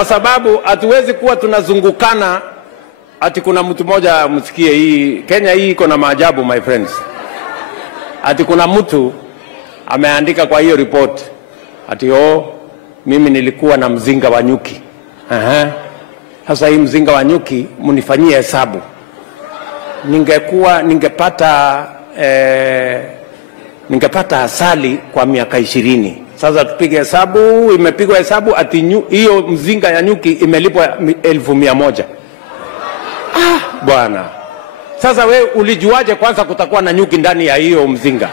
Kwa sababu hatuwezi kuwa tunazungukana ati kuna mtu mmoja msikie hii Kenya hii iko na maajabu my friends. Ati kuna mtu ameandika kwa hiyo report ati mimi nilikuwa na mzinga wa nyuki. Sasa hii mzinga wa nyuki mnifanyie hesabu. Ningepata asali kwa miaka 20. Sasa tupige hesabu, imepigwa hesabu ati hiyo mzinga ya nyuki imelipwa 1,100. Bwana. Sasa we ulijuaje kwanza kutakuwa na nyuki ndani ya hiyo mzinga?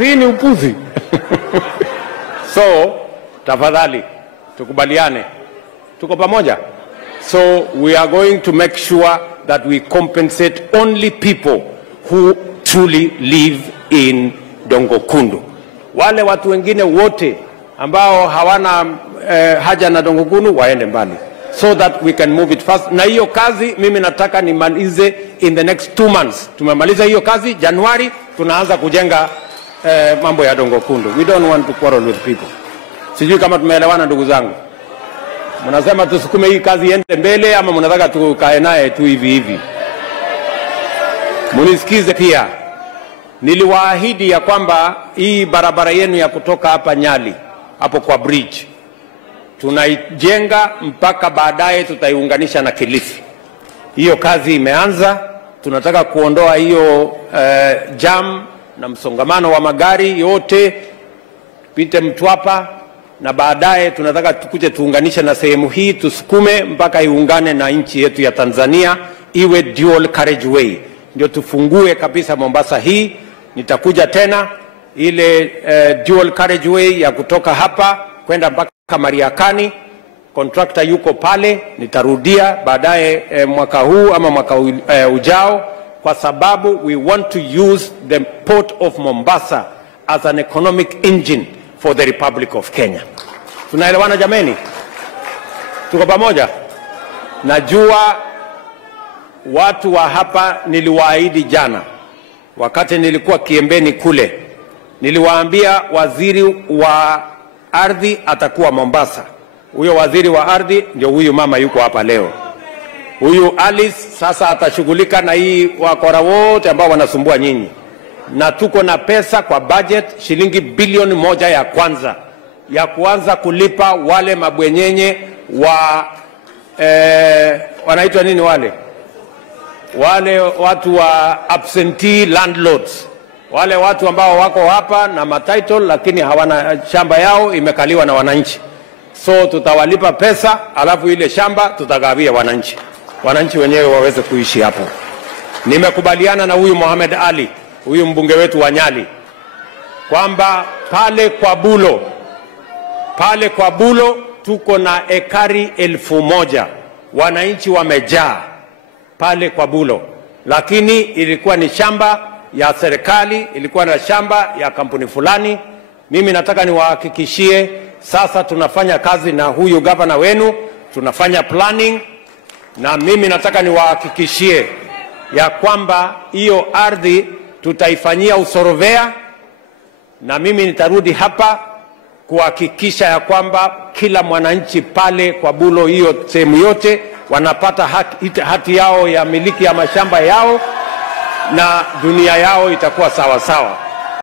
Hii ni upuzi. So, tafadhali tukubaliane. Tuko pamoja? So, we are going to make sure that we compensate only people who truly live in Dongo Kundu. Wale watu wengine wote ambao hawana haja na Dongo Kundu waende mbali, so that we can move it fast. Na hiyo kazi mimi nataka nimalize in the next 2 months. Tumemaliza hiyo kazi Januari, tunaanza kujenga mambo ya Dongo Kundu. We don't want to quarrel with people. Sijui kama tumeelewana ndugu zangu. Mnasema tusukume hii kazi iende mbele ama mnataka tukae naye tu hivi hivi? Munisikize pia. Niliwaahidi ya kwamba hii barabara yenu ya kutoka hapa Nyali hapo kwa bridge tunaijenga mpaka baadaye tutaiunganisha na Kilifi. Hiyo kazi imeanza. Tunataka kuondoa hiyo jam na msongamano wa magari yote pite Mtwapa, na baadaye tunataka tukuje tuunganisha na sehemu hii, tusukume mpaka iungane na nchi yetu ya Tanzania, iwe dual carriageway, ndio tufungue kabisa Mombasa hii. Nitakuja tena ile dual carriageway ya kutoka hapa kwenda mpaka Mariakani. Contractor yuko pale, nitarudia baadaye mwaka huu ama mwaka ujao, kwa sababu we want to use the port of Mombasa as an economic engine for the Republic of Kenya. Tunaelewana jameni? Tuko pamoja? Najua watu wa hapa niliwaahidi jana wakati nilikuwa Kiembeni kule, niliwaambia waziri wa ardhi atakuwa Mombasa. Huyo waziri wa ardhi ndio huyu mama yuko hapa leo. Huyu Alice sasa atashughulika na hii wakora wote ambao wanasumbua nyinyi. Na tuko na pesa kwa budget shilingi bilioni 1 ya kuanza kulipa wale mabwenyenye wa wanaitwa nini wale watu wa absentee landlords, wale watu ambao wako hapa na matitle lakini hawana shamba yao imekaliwa na wananchi. So tutawalipa pesa, alafu ile shamba tutagawia wananchi. Wananchi wenyewe waweze kuishi hapo. Nimekubaliana na huyu Mohamed Ali, huyu mbunge wetu wa Nyali, kwamba pale kwa Bulo tuko na ekari 1,000. Wananchi wamejaa pale kwa Bulo, lakini ilikuwa ni shamba ya serikali, ilikuwa na shamba ya kampuni fulani. Mimi nataka niwahakikishie sasa tunafanya kazi na huyu gavana wenu, tunafanya planning, na mimi nataka niwahakikishie ya kwamba hiyo ardhi tutaifanyia usorovea, na mimi nitarudi hapa kuhakikisha ya kwamba kila mwananchi pale kwa Bulo hiyo sehemu yote wanapata hati yao ya miliki ya mashamba yao, na dunia yao itakuwa sawa sawa.